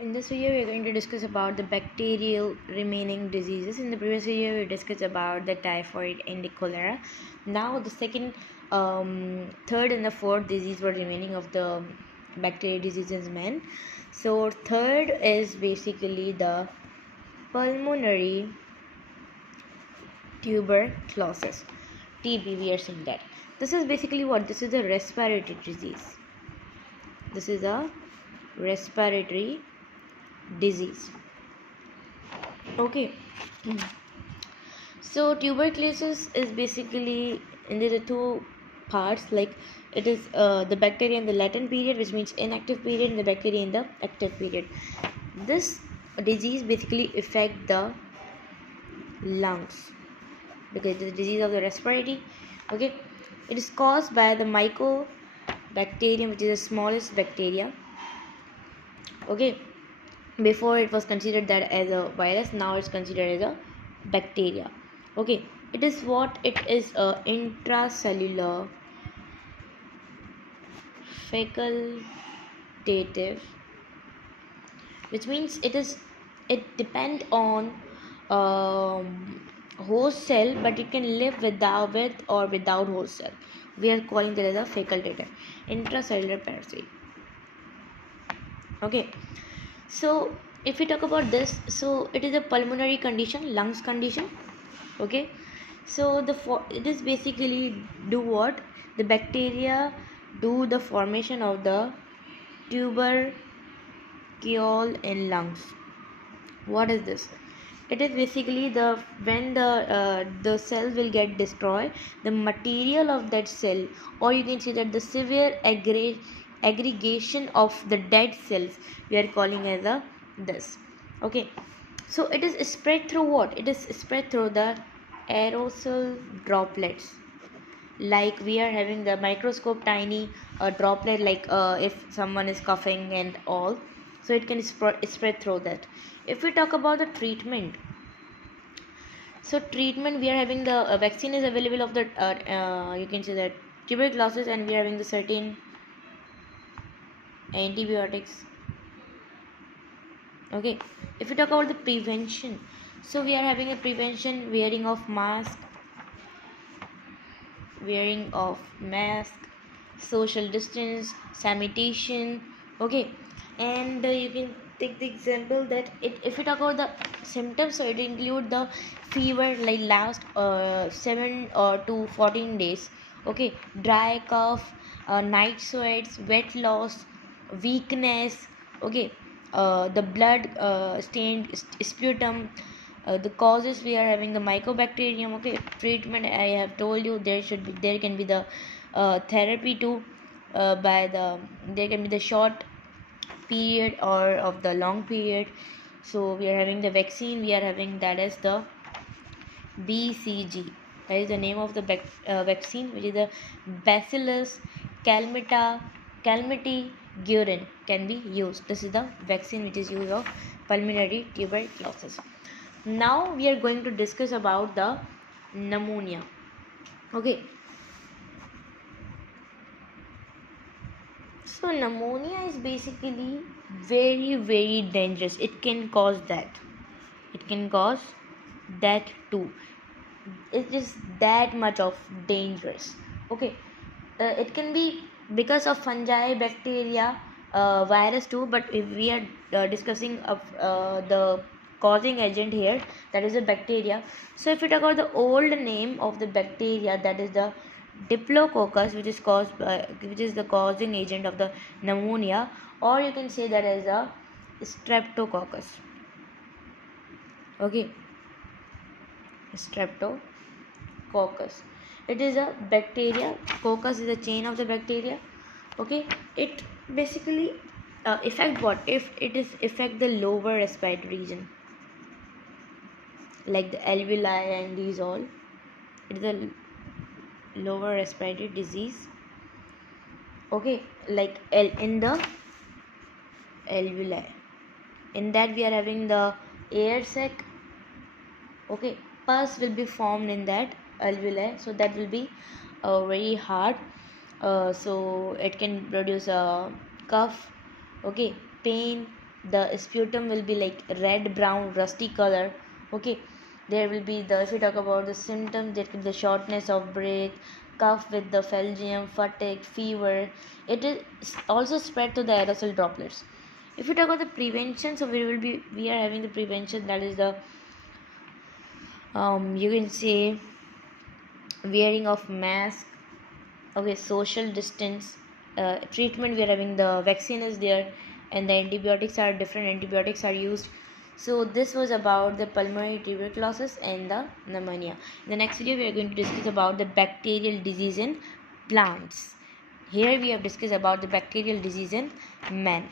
in this video we are going to discuss about the bacterial remaining diseases. In the previous video we discussed about the typhoid and the cholera. Now the second, third and the fourth disease were remaining of the bacterial diseases in men. So third is basically the pulmonary tuberculosis, TB. We are saying that this is basically what? This is a respiratory disease. This is a respiratory disease. Okay. So tuberculosis is basically, and there are two parts, like it is the bacteria in the latent period, which means inactive period, and the bacteria in the active period. This disease basically affect the lungs because it is a disease of the respiratory. Okay, it is caused by the mycobacterium, which is the smallest bacteria. Okay, before it was considered that as a virus, now it's considered as a bacteria. Okay, it is what? It is a intracellular facultative, which means it depend on host cell, but it can live with or without host cell. We are calling that as a facultative intracellular parasite. Okay, so if we talk about this, so it is a pulmonary condition, lungs condition. Okay, so it is basically do what? The bacteria do the formation of the tubercle in lungs. What is this? It is basically when the cell will get destroyed, the material of that cell, or you can say that the severe aggregation of the dead cells, we are calling as this. Okay, so it is spread through what? It is spread through the aerosol droplets. Like we are having the microscope tiny droplet, like if someone is coughing and all, so it can spread through that. If we talk about the treatment, so treatment, we are having the vaccine is available of the you can say that tuberculosis, and we are having the certain antibiotics. Okay, if we talk about the prevention, so we are having a prevention, wearing of mask, social distance, sanitation. Okay, and you can take the example that if we talk about the symptoms, so it include the fever, like last 7 or to 14 days. Okay, dry cough, night sweats, weight loss, weakness. Okay, the blood stained sputum. The causes, we are having the mycobacterium. Okay, treatment, I have told you there can be the therapy too, there can be the short period or of the long period. So we are having the vaccine, we are having that is the BCG, that is the name of the vaccine, which is the Bacillus calmette-guerin can be used. This is the vaccine which is used of pulmonary tuberculosis. Now we are going to discuss about the pneumonia. Okay, so pneumonia is basically very dangerous. It can cause that too. It is that much of dangerous. Okay, it can be because of fungi, bacteria, virus too, but if we are discussing of the causing agent here, that is a bacteria. So if we talk about the old name of the bacteria, that is the diplococcus, which is the causing agent of the pneumonia, or you can say that as a streptococcus. Okay, streptococcus, it is a bacteria. Coccus is a chain of the bacteria. Okay, it basically affect what? If it is affect the lower respiratory region, like the alveoli and these all, it is a lower respiratory disease. Okay, like in the alveoli, in that we are having the air sac. Okay, pus will be formed in that alveoli, so that will be very hard. So it can produce a cough. Okay, pain, the sputum will be like red, brown, rusty color. Okay, there will be the, if we talk about the symptoms, there could be the shortness of breath, cough with the phalgium, fatigue, fever. It is also spread to the aerosol droplets. If we talk about the prevention, so we are having the prevention, that is the you can say wearing of mask, okay, social distance, treatment, we are having the vaccine is there, and the antibiotics are different, antibiotics are used. So this was about the pulmonary tuberculosis and the pneumonia. In the next video we are going to discuss about the bacterial disease in plants. Here we have discussed about the bacterial disease in man.